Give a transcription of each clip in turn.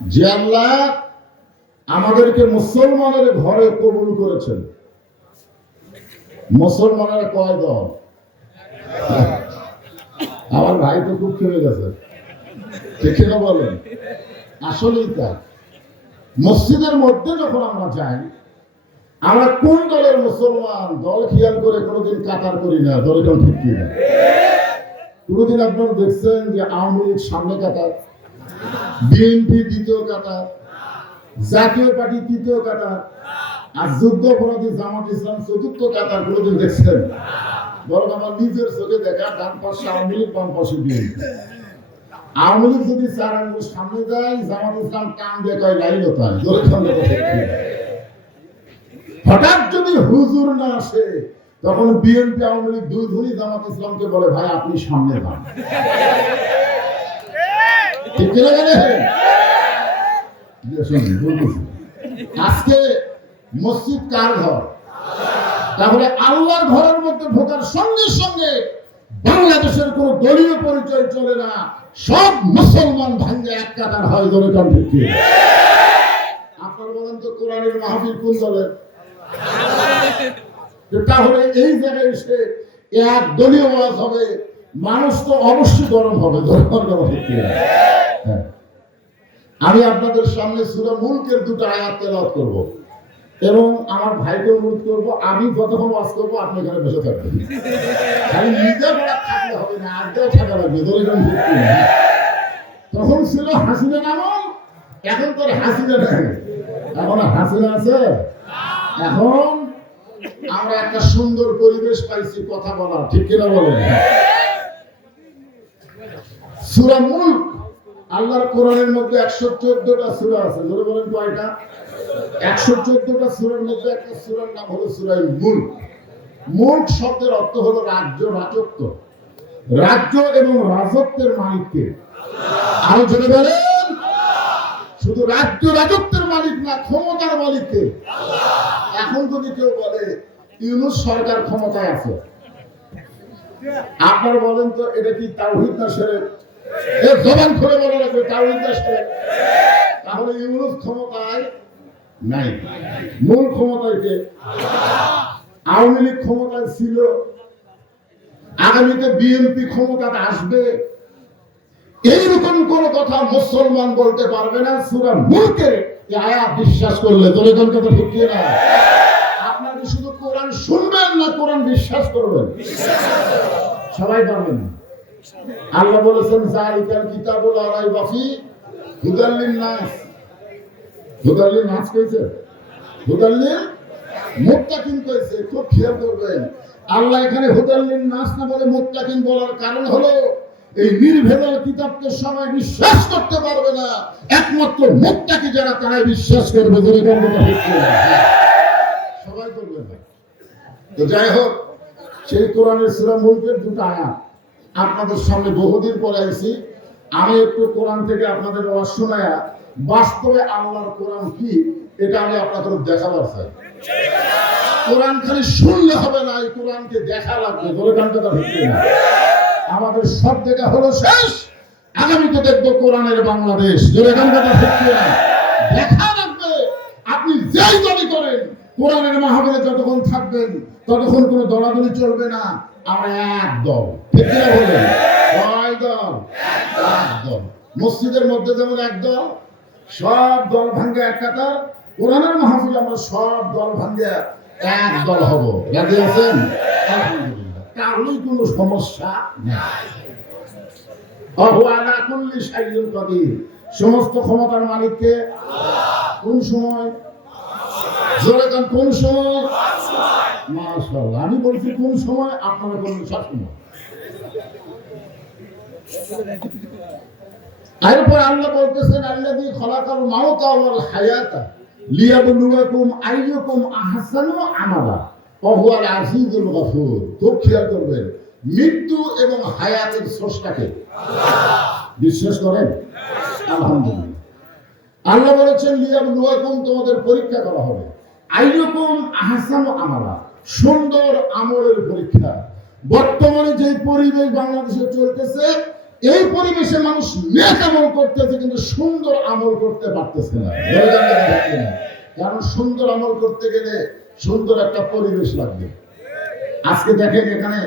যে আল্লাহ আমাদেরকে মুসলমানের ঘরে কবুল করেছেন। মুসলমানের কয় দল? আমার ভাই তো খুব খেয়ে গেছে। ঠিক না বলেন? আসলেই তা মসজিদের মধ্যে যখন আমরা যাই, আমরা কোন দলের মুসলমান? দল খেয়াল করে কোনোদিন কাতার করি না, দল কেউ ঠিক কি না কোনোদিন আপনারা দেখছেন যে আওয়ামী লীগ সামনে কাতার? বিএনপি দ্বিতীয় কাতার, জাতীয় পার্টি তৃতীয় কাতার, আর যুদ্ধ অপরাধী জামাত ইসলাম চতুর্থ কাতার কোনোদিন দেখছেন। বরং আমার নিজের চোখে দেখা ডান পাশে আওয়ামী লীগ, বাম পাশে বিএনপি। আওয়ামী লীগ যদি চার আঙ্গুল সামনে যায় জামাত ইসলাম কান দিয়ে কয়, লাইল হঠাৎ যদি হুজুর না আসে, তখন বিএনপি, আওয়ামী লীগ দুই ধনী জামাত ইসলামকে বলে, ভাই, আপনি সামনে যান। আজকে মসজিদ কার ঘর আল্লাহর ঘরের মধ্যে ঢোকার সঙ্গে সঙ্গে বাংলাদেশের কোন দলীয় পরিচয় চলে না সব মুসলমান ভাঙ্গে এক কাতার হয় ধরে কান আপনার বলেন তো কোরআনের মাহফিল কোন দলের তাহলে এই জায়গায় এসে এক দলীয় ওয়াজ হবে মানুষ তো অবশ্যই গরম হবে ঠিক কি? হ্যাঁ। আমি আপনাদের সামনে সুরা মুলকের দুটো আয়াত তেলাওয়াত করব। এবং আমার ভাইকে অনুরোধ করব, আমি কতক্ষণ ওয়াজ করব, আপনি এখানে বসে থাকবেন। খালি নিজে বড় থাকলে হবে না আড্ডাও থাকা লাগবে ধরে তখন ছিল হাসিনা নামক, এখন তোর হাসিনা নাই। এখন হাসিনা আছে? এখন আমরা একটা সুন্দর পরিবেশ পাইছি কথা বলার, ঠিক কিনা বলেন? সুরা মুল্ক আল্লাহর কোরআনের মধ্যে একশো চোদ্দটা সুরা আছে। ধরে বলেন কয়টা? একশো চোদ্দটা সুরার মধ্যে একটা সুরার নাম হলো সুরাই শব্দের অর্থ হলো রাজ্য রাজত্ব। রাজ্য এবং রাজত্বের মালিককে। আরও জোরে বলেন। শুধু রাজ্য রাজত্বের মালিক না, ক্ষমতার মালিককে। এখন যদি কেউ বলে, ইউনুস সরকার ক্ষমতায় আছে। আপনারা বলেন তো, এটা কি তাওহিদ না এ জবান খুলে বলা লাগবে তাওহিদ না তাহলে ক্ষমতায় নাই। মূল ক্ষমতায় কে? আওয়ামী লীগ ক্ষমতায় ছিল। আগামীতে বিএনপি আসবে। এইরকম কোন কথা মুসলমান বলতে পারবে না। সুরা মুলকে আয়া বিশ্বাস করলে তোর কোন কথা ঠিক না আপনাকে শুধু কোরআন শুনবেন না কোরআন বিশ্বাস করবেন? সবাই পারবেন না। আল্লাহ বলেছেন, জালিকাল কিতাবুল আলাই বাফি হুদাল্লিন নাস। হুদাল্লিন নাস কইছে? হুদাল্লিন মুত্তাকিন কইছে, খুব খেয়াল করবেন। আল্লাহ এখানে হুদাল্লিন নাস না বলে মুত্তাকিন বলার কারণ হলো, এই নির্ভেজাল কিতাবকে সবাই বিশ্বাস করতে পারবে না। একমাত্র মুত্তাকি যারা, তারাই বিশ্বাস করবে সবাই করবে না। তো যাই হোক, সেই কোরআনের সূরা মুলকের দুটো আয়াত। আপনাদের সামনে বহুদিন পরে আইছি। আমি একটু কোরআন থেকে আপনাদের ওয়াজ শোনায়া, বাস্তবে আল্লাহর কোরআন কি, এটা আমি আপনাদের দেখাবার চাই। কোরআন খালি শুনলে হবে না, এই কোরআনকে দেখা লাগবে। বলে গানটা ঢুকবে না। আমাদের সব দেখা হলো শেষ। আগামীতে দেখব কোরআনের বাংলাদেশ। জোরে গানটা ঢুকবে না। দেখা লাগবে। আপনি যেই দাবি করেন, কোরআনের মাহফিলে যতক্ষণ থাকবেন ততক্ষণ কোনো দলাদলি চলবে না। আমরা এক দল। ঠিক কিনা বলবেন? কয় দল? এক মসজিদের মধ্যে যেমন এক দল, সব দল ভাঙ্গে এক কাতার। কোরআনের মাহফিলে আমরা সব দল ভাঙ্গে এক দল হব। রাজি আছেন? তাহলেই কোনো সমস্যা নেই। সমস্ত ক্ষমতার মালিককে কোন সময় জোরে কান সময়? মাশাআল্লাহ। আমি বলছি কোন সময়? আপনারা বলুন, সব সময়। এরপর আল্লাহ বলতেছেন, আল্লাযী খলাকাল মাউতা ওয়াল হায়াতা লিয়াবলুয়াকুম আহসানু আমালা। ওয়া হুয়াল আজিজুল গফুর। খুব খেয়াল করবেন, মৃত্যু এবং হায়াতের স্রষ্টাকে। বিশ্বাস করেন? আলহামদুলিল্লাহ। আল্লাহ বলেছেন, লিয়াবলুয়াকুম, তোমাদের পরীক্ষা করা হবে। আইয়ুকুম আহসানু আমালা। সুন্দর আমলের পরীক্ষা। বর্তমানে যে পরিবেশ বাংলাদেশে চলতেছে, এই পরিবেশে মানুষ নেক আমল করতেছে, কিন্তু সুন্দর আমল করতে পারতেছে না। কারণ সুন্দর আমল করতে গেলে সুন্দর একটা পরিবেশ লাগবে। আজকে দেখেন এখানে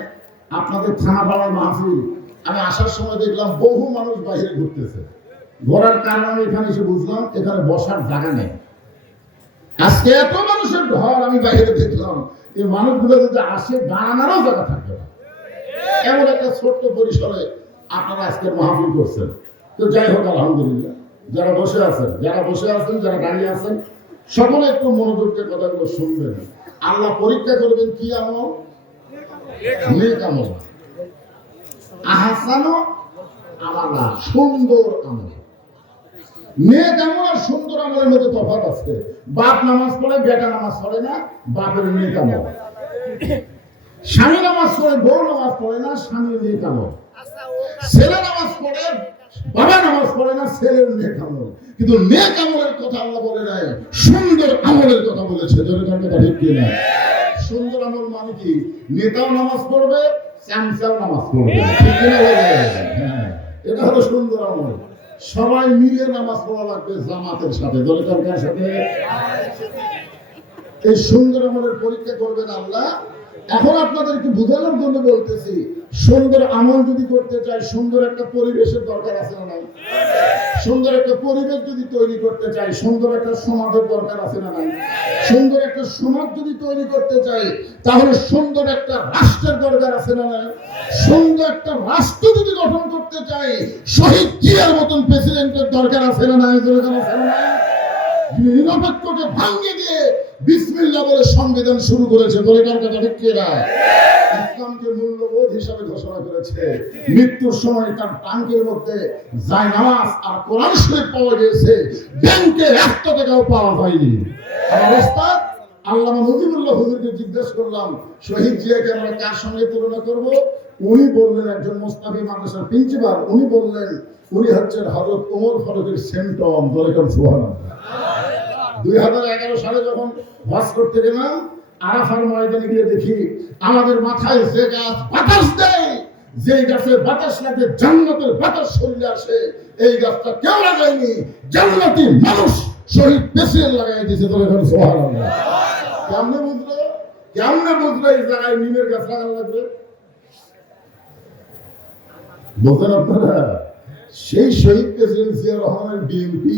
আপনাদের থানা পাড়ার মাহফিল। আমি আসার সময় দেখলাম বহু মানুষ বাইরে ঘুরতেছে। ঘোরার কারণ এখানে এসে বুঝলাম, এখানে বসার জায়গা নেই। আজকে এত মানুষের ঘর আমি বাইরে দেখলাম, এই মানুষগুলো যদি আসে দাঁড়ানোরও জায়গা থাকবে এমন একটা ছোট্ট পরিসরে আপনারা আজকে মাহফিল করছেন। তো যাই হোক, আলহামদুলিল্লাহ। যারা বসে আছেন, যারা বসে আছেন, যারা দাঁড়িয়ে আছেন, সকলে একটু মনোযোগ দিয়ে কথাগুলো শুনবেন। আল্লাহ পরীক্ষা করবেন কি আমল? নেক আমল। আহসানো আমালা সুন্দর আমল। নেক আমল আর সুন্দর আমলের মধ্যে আছে? বাপ নামাজ পড়ে, বেটা নামাজ পড়ে না, বাপের নেক আমল স্বামী নামাজ পড়ে, বউ নামাজ পড়ে না, স্বামীর নেক আমল ছেলে নামাজ পড়ে, বাবা নামাজ পড়ে না, ছেলের আমল কিন্তু আমলের কথা আল্লাহ বলে নাই, সুন্দর আমলের কথা বলেছে তার কথা সুন্দর আমল মানে কি? নেতাও নামাজ পড়বে চ্যামচাও নামাজ পড়বে, ঠিক কিনা হ্যাঁ এটা হলো সুন্দর আমল। সবাই মিলে নামাজ পড়া লাগবে জামাতের সাথে। দলিতার সাথে? এই সুন্দর আমলের পরীক্ষা করবেন আল্লাহ। এখন আপনাদেরকে বোঝানোর জন্য বলতেছি, সুন্দর আমল যদি করতে চাই, সুন্দর একটা পরিবেশের দরকার আছে না নাই? সুন্দর একটা পরিবেশ যদি তৈরি করতে চাই, সুন্দর একটা সমাজের দরকার আছে না নাই? সুন্দর একটা সমাজ যদি তৈরি করতে চাই, তাহলে সুন্দর একটা রাষ্ট্রের দরকার আছে না নাই? সুন্দর একটা রাষ্ট্র যদি গঠন করতে চাই, শহীদ জিয়ার মতন প্রেসিডেন্টের দরকার আছে না নাই? আছে না নিরপেক্ষকে ভাঙ্গে দিয়ে বিসমিল্লাহ বলে সংবিধান শুরু করেছে ঠিক ইসলামকে মূল্যবোধ হিসাবে ঘোষণা করেছে। মৃত্যুর সময় তার টাঙ্কের মধ্যে যায় নামাজ আর কোরআন শরীফ পাওয়া গিয়েছে। ব্যাংকে টাকাও পাওয়া হয়নি। নজিবুল্লাহ হুজুরকে জিজ্ঞেস করলাম, শহীদ জিয়াকে আমরা কার সঙ্গে তুলনা করব? উনি বললেন একজন মোস্তাফি মাদ্রাসার প্রিন্সিপাল। উনি বললেন, উনি হচ্ছেন হযরত ওমর ফারুকের সেন্টম বলে কর সুবহানাল্লাহ। দুই হাজার এগারো সালে যখন করতে গেলাম, আরাফার ময়দানে গিয়ে দেখি আমাদের মাথায় যে গাছ বাতাস দেয় যে গাছে বাতাস লাগে, জান্নাতের বাতাস শরীরে আসে, এই গাছটা কেউ লাগায়নি, জান্নাতি মানুষ শহীদ প্রেসিডেন্ট লাগাই এখন সোহান কেমনে বুঝলো? কেমনে বুঝলো এই জায়গায় নিমের গাছ লাগানো লাগবে? আপনারা? সেই শহীদ প্রেসিডেন্ট জিয়া রহমানের বিএনপি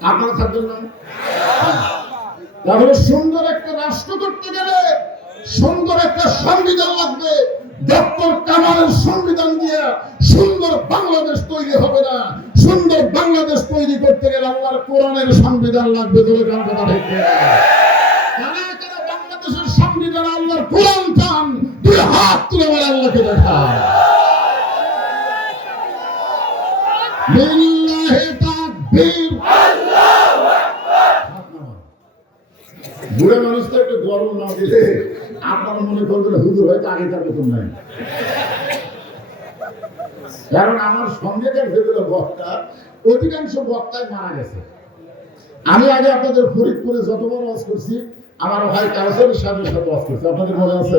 আপনারা থাকবেন না তাহলে সুন্দর একটা রাষ্ট্র করতে গেলে সুন্দর একটা সংবিধান লাগবে। ডক্টর কামালের সংবিধান দিয়ে সুন্দর বাংলাদেশ তৈরি হবে না। সুন্দর বাংলাদেশ তৈরি করতে গেলে আল্লাহর কোরআনের সংবিধান লাগবে বলে কার কথা কারা বাংলাদেশের সংবিধান আল্লাহর কোরআন চান দুই হাত তুলে আল্লাহকে দেখা তাকবীর বুড়ে মানুষ তো একটু গরম না দিলে আপনারা মনে করবেন হুজুর হয়তো আগে তার মতন নাই। কারণ আমার সঙ্গেকার যেগুলো বক্তা, অধিকাংশ বক্তায় মারা গেছে। আমি আগে আপনাদের ফরিদপুরে যতবার ওয়াজ করছি, আমার ভাই কাউসারি সাহেবের সাথে ওয়াজ করছি। আপনাদের মনে আছে?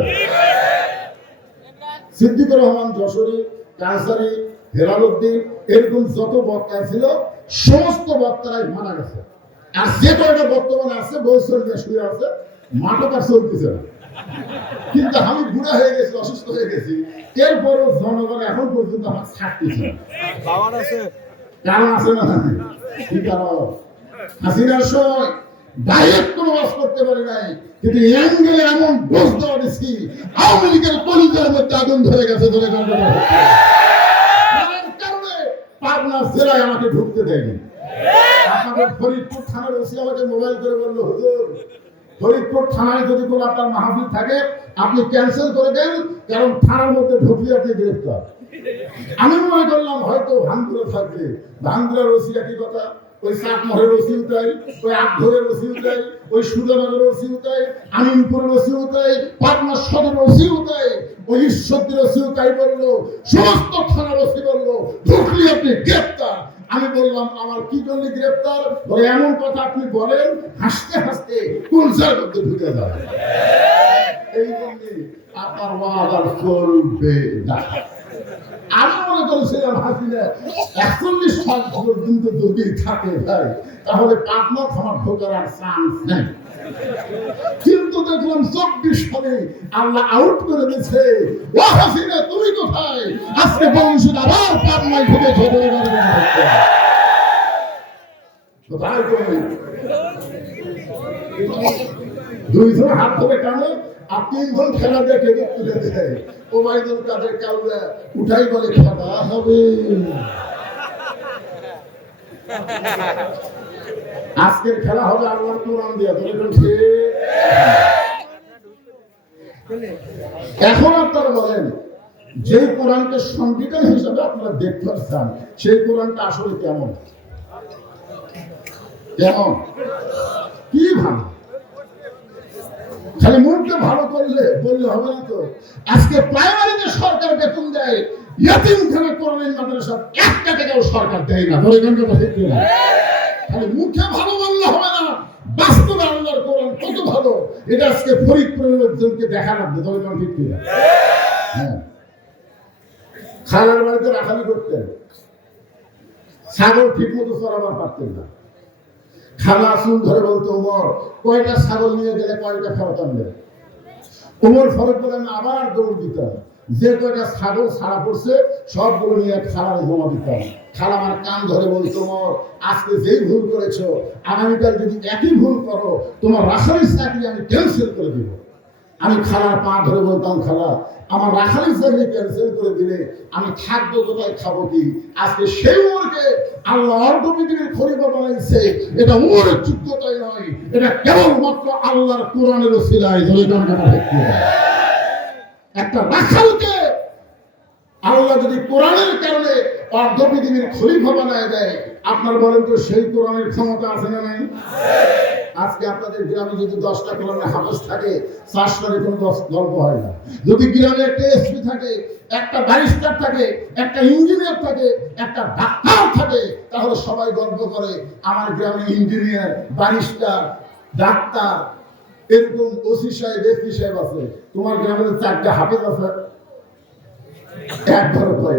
সিদ্দিকুর রহমান যশোরী কাউসারি হেলালুদ্দিন এরকম যত বক্তা ছিল সমস্ত বক্তারাই মারা গেছে। আর যে কয়টা বর্তমানে আছে বছর শুয়ে আছে মাঠও তার চলতেছে না। কিন্তু আমি বুড়া হয়ে গেছি অসুস্থ হয়ে গেছি। এরপরও জনগণ এখন পর্যন্ত আমার ছাড়তেছে কারণ আছে? না কি কারণ হাসিনার সময় ডাইরেক্ট কোনো ওয়াজ করতে পারি নাই। কিন্তু অ্যাঙ্গেলে এমন দোষ দেওয়া দিচ্ছি আওয়ামী লীগের কলিজার মধ্যে আগুন ধরে গেছে ধরে পাবনা জেলায় আমাকে ঢুকতে দেয়নি। আপনাদের ফরিদপুর থানার ওসি আমাকে মোবাইল করে বলল, হুজুর, ফরিদপুর থানায় যদি কোনো আপনার মাহফিল থাকে, আপনি ক্যান্সেল করে দেন, কারণ থানার মধ্যে ঢুকলে আপনি গ্রেফতার। আমি মনে করলাম, হয়তো ভাঙ্গুরে থাকবে। ভাঙ্গুরের ওসিলা কি কথা, ওই চাটমোহরের ওসি উঠাই ওই আটঘরের ওসি উঠাই ওই সুজানগরের ওসি উঠাই আমিনপুরের ওসি উঠাই পাটনা সদরের ওসি উঠাই ওই ঈশ্বরদের ওসি উঠাই বলল, সমস্ত থানার ওসি বলল, ঢুকলি আপনি গ্রেপ্তার। আমি বললাম, আমার কি জন্য গ্রেপ্তার? বলে, এমন কথা আপনি বলেন, হাসতে হাসতে কুলসার মধ্যে ঢুকে যাবে এই জন্যে আপনার ওয়াদার চলবে না। আমি মনে করেছিলাম হাসিনা একচল্লিশ সাল পর্যন্ত যদি থাকে ভাই, তাহলে পাটনা থানার ঢোকার আর চান্স নেই। কিন্তু দেখলাম চব্বিশ সালে আল্লাহ আউট করে দিয়েছে। ও হাসিনা তুমি কোথায়? আজকে বংশের আবার পাটনায় ঢুকে ঢুকে। কোথায় তুমি? দুইজন হাত ধরে টানে। আর তিনজন খেলা দেখে তুলে দেয় ও বাইদুল কাদের কাউরা উঠাই বলে খেলা হবে। আজকের খেলা হবে আল্লাহর কোরআন দিয়ে ধরে বলছে এখন আপনারা বলেন, যে কোরআনকে সংবিধান হিসাবে আপনারা দেখতে চান, সেই কোরআনটা আসলে কেমন? কেমন? কি ভালো? খালি মুখটা ভালো করলে বললে হবে না তো। আজকে প্রাইমারিতে সরকার বেতন দেয় ইয়াতিমখানা কোরআনের মাদ্রাসা এক টাকাও সরকার দেয় না। ধরে কথা মুখে ভালো বললে হবে না, বাস্তবে আল্লাহর কোরআন কত ভালো, এটা আজকে ফরিদপুরের লোকজনকে দেখা লাগবে ধরে গেল ঠিক হ্যাঁ। খালার বাড়িতে রাখালি করতেন। ছাগল ঠিক মতো চড়াবার পারতেন না। খালা আসুন ধরে বলতো, উমর, কয়টা ছাগল নিয়ে গেলে কয়টা ফেরত আনবে? উমর ফেরত পেলেন আবার দৌড় দিতাম যে কয়টা ছাগল ছাড়া পড়ছে, সবগুলো নিয়ে খালার জমা দিতাম খালা আমার কান ধরে বলতো, উমর, আজকে যেই ভুল করেছ, আগামীকাল যদি একই ভুল করো, তোমার রাসায়নিক চাকরি আমি ক্যান্সেল করে দিব। আমি খালার পা ধরে বলতাম, খালা, আমার রাখালি চাকরি ক্যান্সেল করে দিলে আমি থাকব কোথায়, খাব কি? আজকে সেই উমরকে আল্লাহ অর্ধপৃথিবীর খরিফা বানাইছে। এটা উমরের যোগ্যতাই নয়, এটা কেবলমাত্র আল্লাহর কোরআনের সিলাই একটা রাখালকে আল্লাহ যদি কোরআনের কারণে অর্ধপৃথিবীর খলিফা বানায় দেয়, আপনার বলেন তো সেই কোরআনের ক্ষমতা আছে না নাই? আজকে আপনাদের গ্রামে যদি দশটা কোরআনের হাফেজ থাকে চারশোরে কোনো গল্প হয় না। যদি গ্রামে একটা এসপি থাকে, একটা ব্যারিস্টার থাকে, একটা ইঞ্জিনিয়ার থাকে, একটা ডাক্তার থাকে, তাহলে সবাই গল্প করে, আমার গ্রামে ইঞ্জিনিয়ার ব্যারিস্টার ডাক্তার এরকম ওসি সাহেব এসপি সাহেব আছে। তোমার গ্রামে চারটা হাফেজ আছে।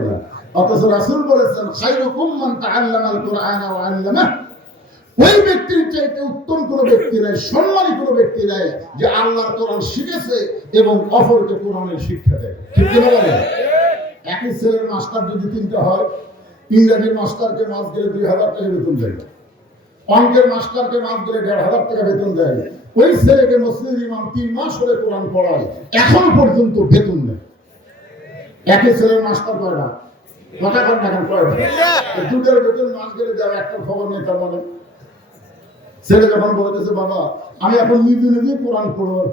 না। অথচ রাসূল বলেছেন তাআল্লামাল কুরআন ওয়া ওই ব্যক্তির চাইতে উত্তম ব্যক্তি নাই, সম্মানী ব্যক্তি নাই যে আল্লাহর কোরআন শিখেছে এবং অপরকে কোরআনের শিক্ষা দেয়। ঠিক একই ছেলের মাস্টার যদি তিনটা হয় মাস্টারকে মাস গেলে দুই হাজার টাকা বেতন দেয়। অঙ্কের মাস্টারকে মাস গেলে দেড় হাজার টাকা বেতন দেয়। ওই ছেলেকে মসজিদ ইমাম তিন মাস হলে কোরআন পড়ায়, এখন পর্যন্ত বেতন নেয় একই ছেলের মাস্টার কয়টা কথা কন না কয়টা দুটোর বেতন মাস গেলে একটা খবর নেই তার মানে। ছেলে যখন বলতেছে, বাবা, আমি এখন নিজে নিজে কোরআন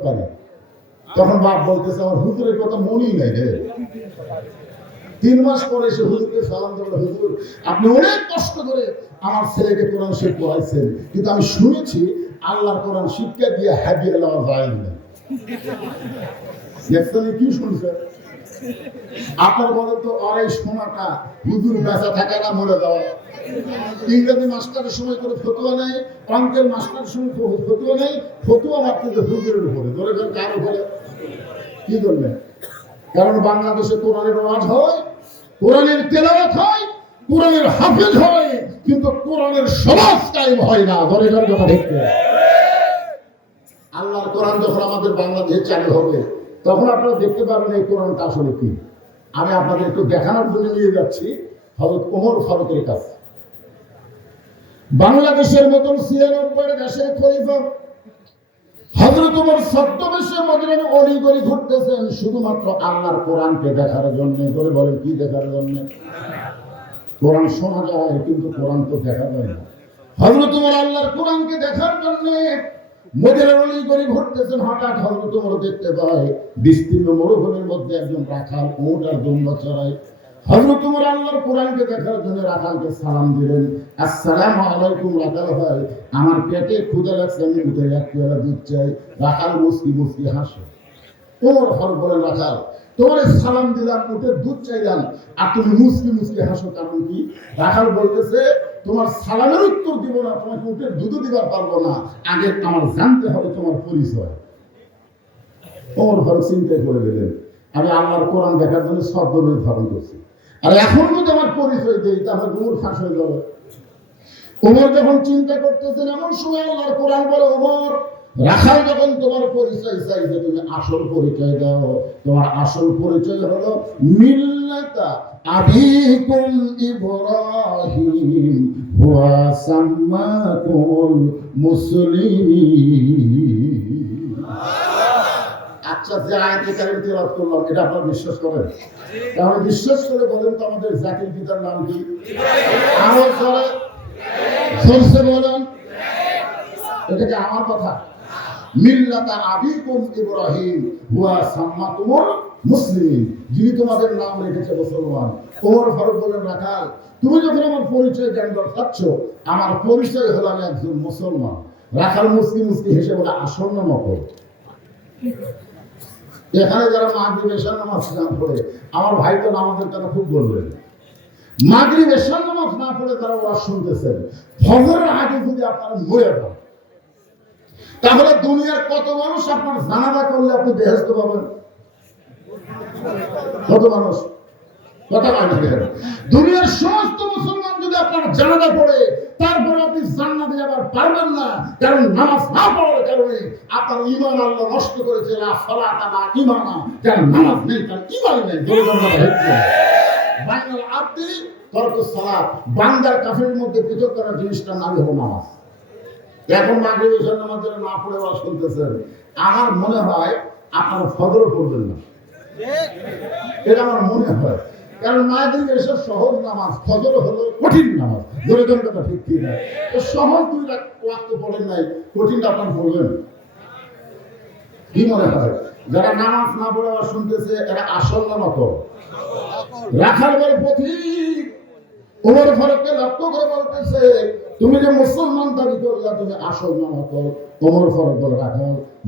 পারি তখন বাপ বলতেছে, আমার হুজুরের কথা মনেই নাই রে। তিন মাস পরে এসে হুজুরকে সালাম দিল, হুজুর, আপনি অনেক কষ্ট করে আমার ছেলেকে কোরআন শিখ পড়াইছেন, কিন্তু আমি শুনেছি আল্লাহর কোরআন শিক্ষা দিয়ে হাবিয়ে লওয়া যায় না। কি শুনছেন? আপনার বলেন তো এই সোনাটা, হুজুর বেচা থাকে না মরে যাওয়া? ইংরেজি মাস্টারের সময় করে ফতুয়া নেই, অঙ্কের মাস্টারের সময় ফতুয়া নেই, ফতুয়া মারতে হুজুরের উপরে। ধরে ফেল কার উপরে? কি করবেন কারণ বাংলাদেশে কোরআনের ওয়াজ হয়, কোরআনের তেলাওয়াত হয়, কোরআনের হাফেজ হয়, কিন্তু কোরআনের সমাজ কায়েম হয় না। ধরে ফেল কথা দেখতে আল্লাহর কোরআন যখন আমাদের বাংলাদেশে চালু হবে তখন আপনারা দেখতে পাবেন এই কোরআনটা আসলে কি। আমি আপনাদের একটু দেখানোর জন্য নিয়ে যাচ্ছি হজরত ওমর ফারুকের কাছে। বাংলাদেশের মতন ছিয়ানব্বই দেশের খলিফা হজরত ওমর ছদ্মবেশে মদিনায় অলি গলি ঘুরতেছেন, শুধুমাত্র আল্লাহর কোরআনকে দেখার জন্য। করে বলেন, কি দেখার জন্য? কোরআন শোনা যায়, কিন্তু কোরআন তো দেখা যায় না। হজরত ওমর আল্লাহর কোরআনকে দেখার জন্য মদিনার অলি হঠাৎ হজরত ওমর দেখতে পায়। বিস্তীর্ণ মরুভূমির মধ্যে একজন রাখাল উট আর চড়ায়। ওমর আল্লাহর কোরআনকে দেখার জন্য রাখালকে সালাম দিলেন। আসসালামু আলাইকুম রাখাল ভাই, আমার পেটে ক্ষুধা লাগছে, আমি উঠে এক পেয়ালা দুধ চাই। রাখাল মুসকি মুসকি হাসে। ওমর হর বলে রাখাল, তোমার সালাম দিলাম, উঠে দুধ চাইলাম, আর তুমি মুসকি মুসকি হাসো, কারণ কি? রাখাল বলতেছে তোমার সালামের উত্তর দিব না, তোমাকে উঠে দুধও দিবার পারব না। আগে আমার জানতে হবে তোমার পরিচয়। ওমর ফারুক চিন্তায় করে দিলেন আমি আল্লাহর কোরআন দেখার জন্য শব্দ নির্ধারণ করছি। আর এখন যদি আমার পরিচয় দেই, তাহলে গুমুর ফাঁস হয়ে যাবে। ওমর যখন চিন্তা করতেছেন, এমন সময় আল্লাহর কোরআন বলে, ওমর, রাখাল যখন তোমার পরিচয় চাইছে তুমি আসল পরিচয় দাও, তোমার আসল পরিচয় হলো মিল্লাতা আবিকুম ইব্রাহিম, হুয়া সাম্মাকুম মুসলিমিন। আচ্ছা যে আয়াতে কারিম তেলাওয়াত করলাম, এটা আপনারা বিশ্বাস করেন? তাহলে বিশ্বাস করে বলেন তো আমাদের জাতির পিতার নাম কি? আরও জোরে জোরসে বলেন। এটা কি আমার কথা? মিল্লাতা আবিকুম ইব্রাহিম, হুয়া সাম্মাকুমুল মুসলিমিন। যিনি তোমাদের নাম রেখেছে মুসলমান। ওমর ফারুক বলেন রাখাল, তুমি যখন আমার পরিচয় জানবার পাচ্ছ আমার পরিচয় হলো আমি একজন মুসলমান। রাখাল মুসকি মুসকি হেসে বলে, আসন্ন মকর এখানে যারা মাগরিব এশার নামাজ না পড়ে, আমার ভাই তো নামাজের কথা খুব বলবেন মাগরিব এশার নামাজ না পড়ে তারা ওয়াজ শুনতেছেন। ফজরের আগে যদি আপনারা মরে যান তাহলে দুনিয়ার কত মানুষ আপনার জানাজা করলে আপনি বেহেস্ত পাবেন? কত মানুষ? কথা দুনিয়ার সমস্ত মুসলমান যদি আপনার জানাজা পড়ে, তারপরে আপনি জান্নাতে যাবার পারবেন না, কারণ নামাজ না পড়ার কারণে আপনার ঈমান আল্লাহ নষ্ট করেছে। লা সালাতা লা ঈমানা। যার নামাজ নেই, তার ঈমান নেই। বাইনাল আব্দি তরকুস সালাত। বান্দার কাফের মধ্যে পৃথক করার জিনিসটার নামই হলো নামাজ। এখন মাগরিব এশার নামাজ যারা না পড়ে ওয়াজ শুনতেছেন আমার মনে হয় আপনার ফজর পড়বেন না। এটা আমার মনে হয়। কারণ মায়েদের এসব সহজ নামাজ, ফজর হলো কঠিন নামাজ। ধরে কথা ঠিক ঠিক না তো সহজ দুই ওয়াক্ত পড়েন নাই, কঠিনটা আপনার পড়বেন? কি মনে হয়? যারা নামাজ না পড়ে আবার শুনতেছে, এরা আসল না নকল? রাখার বলে পথিক ওমর ফারুককে লক্ষ্য করে বলতেছে তুমি যে মুসলমান দাবি করলা তুমি আসল না নকল ওমর ফারুক বলে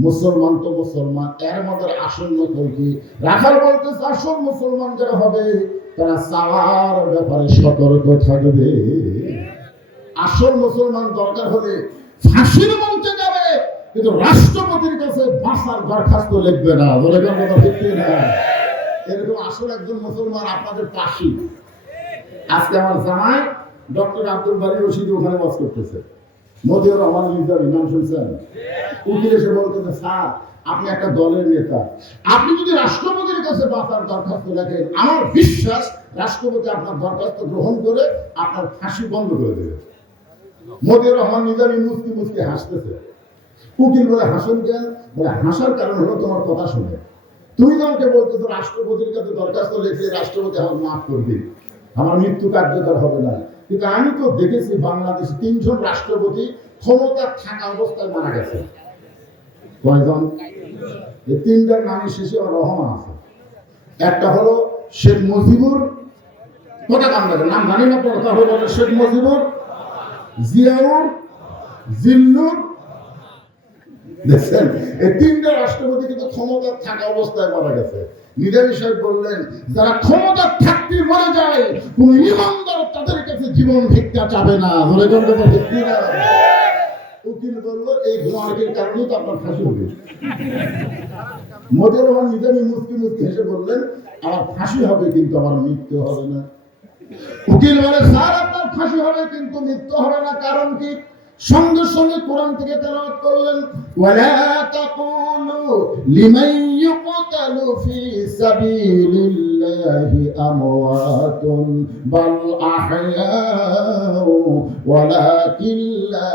মুসলমান তো মুসলমান, এর মধ্যে আসল নকল কি? রাখাল বলতেছে, আসল মুসলমান যারা হবে, তারা চাওয়ার ব্যাপারে সতর্ক থাকবে। আসল মুসলমান দরকার হলে ফাঁসির মঞ্চে যাবে, কিন্তু রাষ্ট্রপতির কাছে বাসার দরখাস্ত লিখবে না। বলে কথা না এরকম আসল একজন মুসলমান আপনাদের পাশি। আজকে আমার জামাই ডক্টর আব্দুল বাড়ি রশিদ ওখানে বাস করতেছে। মতিউর রহমান লিজাবি নাম শুনছেন উকিল এসে বলতেছে, স্যার, আপনি একটা দলের নেতা। আপনি যদি রাষ্ট্রপতির কাছে বাঁচার দরখাস্ত লেখেন, আমার বিশ্বাস রাষ্ট্রপতি আপনার দরখাস্ত গ্রহণ করে আপনার ফাঁসি বন্ধ করে দেবে। মতিউর রহমান নিজামী মুস্তি মুস্তি হাসতেছে। উকিল বলে, হাসন কেন? বলে, হাসার কারণ হলো তোমার কথা শুনে। তুমি তো আমাকে বলতেছো রাষ্ট্রপতির কাছে দরখাস্ত লিখলে রাষ্ট্রপতি আমার মাফ করবে। আমার মৃত্যু কার্যকর হবে না। কিন্তু আমি তো দেখেছি বাংলাদেশ তিনজন রাষ্ট্রপতি ক্ষমতা থাকা অবস্থায় মারা গেছে। কয়জন? এই তিনটার নামের শেষে রহমান আছে। একটা হলো শেখ মুজিবুর কান লাগে নাম জানি না হলো শেখ মুজিবুর, জিয়াউর, জিল্লুর। দেখছেন? এই তিনটা রাষ্ট্রপতি কিন্তু ক্ষমতা থাকা অবস্থায় মারা গেছে। নিজামী সাহেব বললেন, যারা ক্ষমতা থাকতে মারা যায়, কোন ইমানদার তাদের কাছে জীবন ভিক্ষা চাবে না, হলে ভিক্ষি না। উকিল বলল, এই ঘোড়াটির কারণে তো আপনার ফাঁসি হবে। মুসকি মুসকি হেসে বললেন, আমার ফাঁসি হবে, কিন্তু আমার মৃত্যু হবে না। উকিল বলে, স্যার, আপনার ফাঁসি হবে, কিন্তু মৃত্যু হবে না, কারণ কি? সঙ্গে সঙ্গে কোরআন থেকে তেলাওয়াত করলেন, ওয়ালা তাকুলু লিমান ইউকতালু ফি সাবিলিল্লাহি আমওয়াতুন বাল আহয়াউ ওয়ালাকিন লা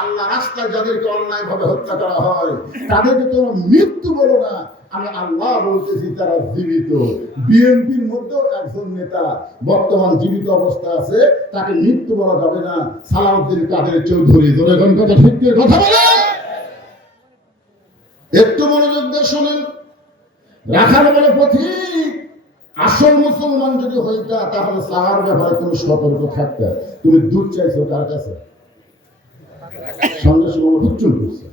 আল্লাহ রাস্তায় যাদেরকে অন্যায় ভাবে হত্যা করা হয়, তাদেরকে তোমরা মৃত্যু বলো না। আমি আল্লাহ বলতেছি, তারা জীবিত। বিএনপির মধ্যেও একজন নেতা বর্তমান জীবিত অবস্থা আছে, তাকে মৃত্যু বলা যাবে না। সালাউদ্দিন কাদের চৌধুরী এখন কথা, ঠিক কথা বলে একটু মনোযোগ দিয়ে শোনেন। রাখাল বলে পথিক, আসল মুসলমান যদি হইতা, তাহলে সাহার ব্যাপারে তুমি সতর্ক থাকতে। তুমি দুধ চাইছো কার কাছে? সঙ্গে সঙ্গে করছে।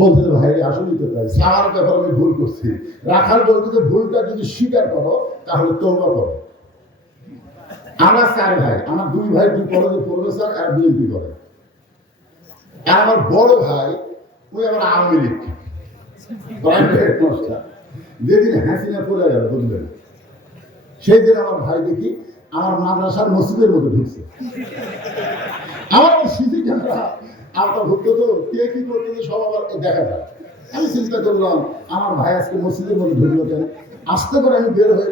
বলতে ভাই আসলেই তো তাই সাহার ব্যাপারে আমি ভুল করছি। রাখাল বলতে যে ভুলটা যদি স্বীকার করো তাহলে তৌবা করো। আমার চার ভাই আমার দুই ভাই দুই কলেজে প্রফেসর আর বিএনপি করে। আর আমার বড় ভাই ওই আমার আওয়ামী লীগ। যেদিন হাসিনা পড়ে গেল বুঝলেন সেই দিন আমার ভাই দেখি আমার মাদ্রাসার মসজিদের মধ্যে ঢুকছে। আমার সিসি ক্যামেরা ঘুরতে তো কে কি করতে সব আবার দেখা যায়। আমি চিন্তা করলাম, আমার ভাই আজকে মসজিদের মধ্যে ঢুকলো কেন? আসতে করে আমি বের হয়ে